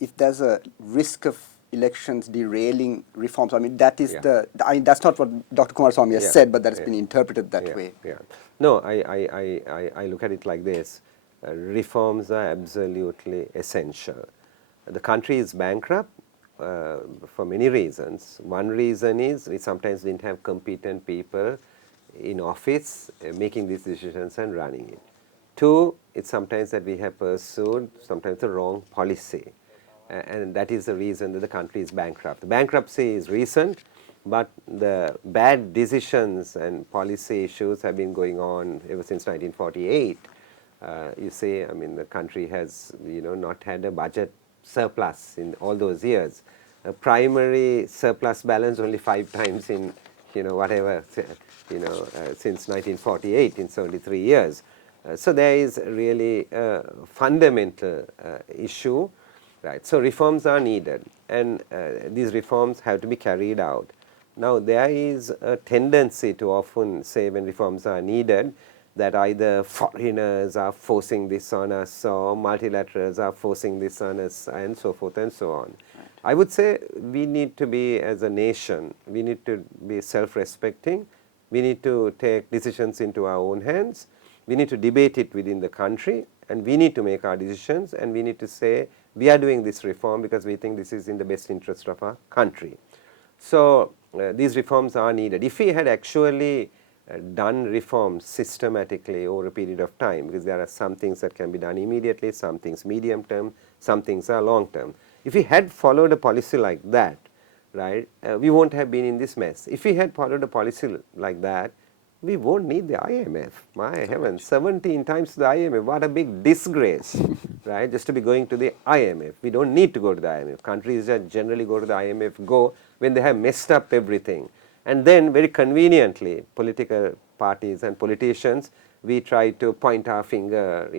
if there's a risk of elections derailing reforms, I mean, that is Yeah. that's not what Dr. Kumaraswamy has said, but that has been interpreted that way. Yeah. No, I look at it like this. Reforms are absolutely essential. The country is bankrupt for many reasons. One reason is we sometimes didn't have competent people in office making these decisions and running it. Two, it's sometimes that we have pursued sometimes the wrong policy. And that is the reason that the country is bankrupt. The bankruptcy is recent, but the bad decisions and policy issues have been going on ever since 1948. You see, I mean, the country has, not had a budget surplus in all those years. A primary surplus balance only 5 times in, since 1948, in 73 years. So there is really a fundamental issue, right? So reforms are needed, and these reforms have to be carried out. Now, there is a tendency to often say when reforms are needed that either foreigners are forcing this on us or multilaterals are forcing this on us and so forth and so on. Right. I would say we need to be, as a nation, we need to be self-respecting. We need to take decisions into our own hands. We need to debate it within the country, and we need to make our decisions, and we need to say we are doing this reform because we think this is in the best interest of our country. So these reforms are needed. If we had actually done reforms systematically over a period of time, because there are some things that can be done immediately, some things medium term, some things are long term. If we had followed a policy like that, right, we won't have been in this mess. If we had followed a policy like that, we won't need the IMF. My heavens, 17 times the IMF, what a big disgrace, right, just to be going to the IMF. We don't need to go to the IMF. Countries that generally go to the IMF go when they have messed up everything. And then very conveniently, political parties and politicians, we try to point our finger,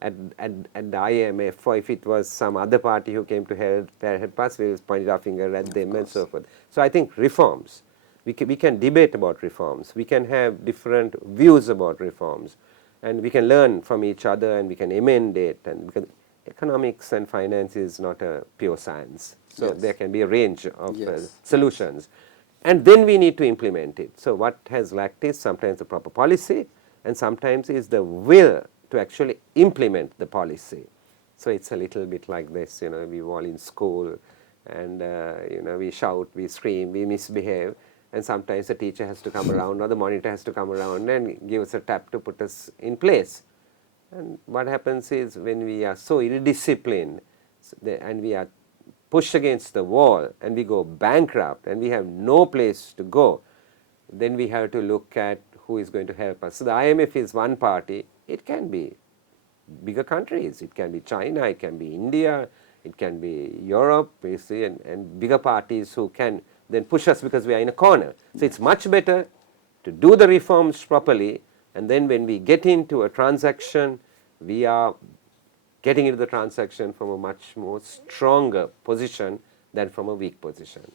at the IMF, or if it was some other party who came to help us, we point our finger at them and so forth. So I think reforms, we can debate about reforms, we can have different views about reforms, and we can learn from each other, and we can amend it, and because economics and finance is not a pure science. So there can be a range of solutions. And then we need to implement it. So what has lacked is sometimes the proper policy, and sometimes is the will to actually implement the policy. So it's a little bit like this, we all in school, and we shout, we scream, we misbehave, and sometimes the teacher has to come around or the monitor has to come around and give us a tap to put us in place. And what happens is when we are so ill-disciplined and we are pushed against the wall and we go bankrupt and we have no place to go, then we have to look at who is going to help us. So the IMF is one party. It can be bigger countries. It can be China, it can be India, it can be Europe, you see, and bigger parties who can then push us because we are in a corner. So it's much better to do the reforms properly, and then when we get into a transaction, we are getting into the transaction from a much more stronger position than from a weak position.